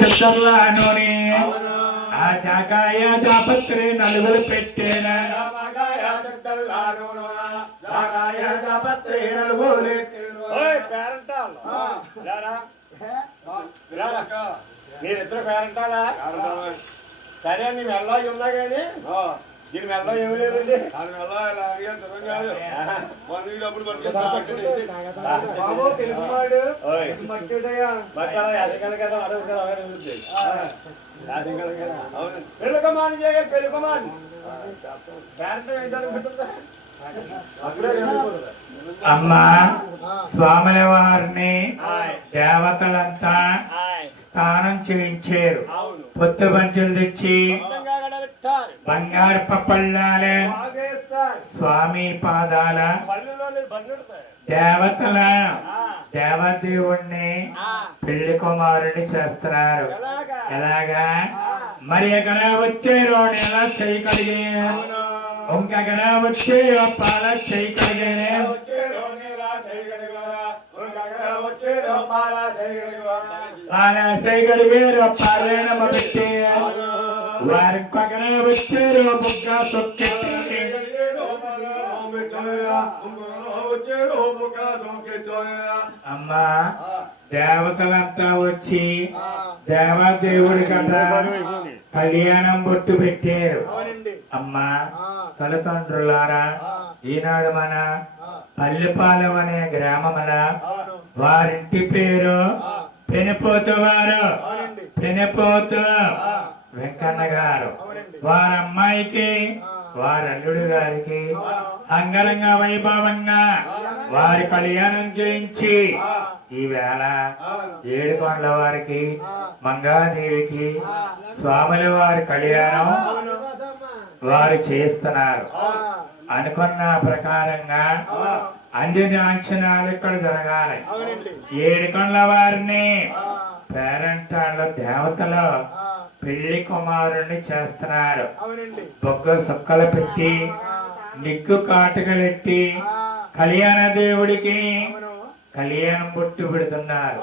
చెత్తల్లానోని ఆ జాకాయ జాపత్రి నలుగురు పెట్టేన మీరిద్దరు పేరంటాలా సరే నీ మెల్ల ఉన్నా కానీ దీని మెల్ల ఏమి లేదండి పెళ్ళుకమాని పెళ్ళుకమాని పేరంటం ఏంటనుకుంటుందా అమ్మా స్వాముల వారిని దేవతలంతా స్నానం చేయించారు పొత్తు పంచులు తెచ్చి బంగారు పప్పళ్ళాలే స్వామి పాదాల దేవతల దేవదేవుణ్ణి పెళ్లి కుమారుని చేస్తున్నారు. ఎలాగా మరి ఎక్కడ వచ్చారో ఎలా చేయగలిగే ఇంకెక్కడ వచ్చే పాల చేయగలిగే పాల చేయగలిగారు పాలనమ్మ పెట్టి వారి పక్కన వచ్చారు బుగ్గ తొక్కెట్టి అమ్మా దేవతలంతా వచ్చి దేవదేవుడి కదా కళ్యాణం బొట్టు పెట్టారు. అమ్మా తల్లిదండ్రులారా, ఈనాడు మన పల్లెపాలెం అనే గ్రామముల వారింటి పేరు పెనిపోతు వారు పెనిపోతు వెంకన్న గారు. వారమ్మాయికి వారల్లుడు గారికి అంగరంగ వైభవంగా వారి కళ్యాణం చేయించి ఈవేళ ఏడుకొండల వారికి మంగాదేవికి స్వాముల వారి కళ్యాణం వారు చేస్తున్నారు. అనుకున్న ప్రకారంగా అన్ని అంచనాలు ఇక్కడ జరగాలి. ఏడుకొండల వారిని పేరంటాళ్ళ దేవతలు పెళ్లి కుమారుణ్ణి చేస్తున్నారు. బొగ్గ సుక్కలు పెట్టి నిగ్గు కాటుకలెట్టి కళ్యాణ దేవుడికి కళ్యాణం బొట్టు పెడుతున్నారు.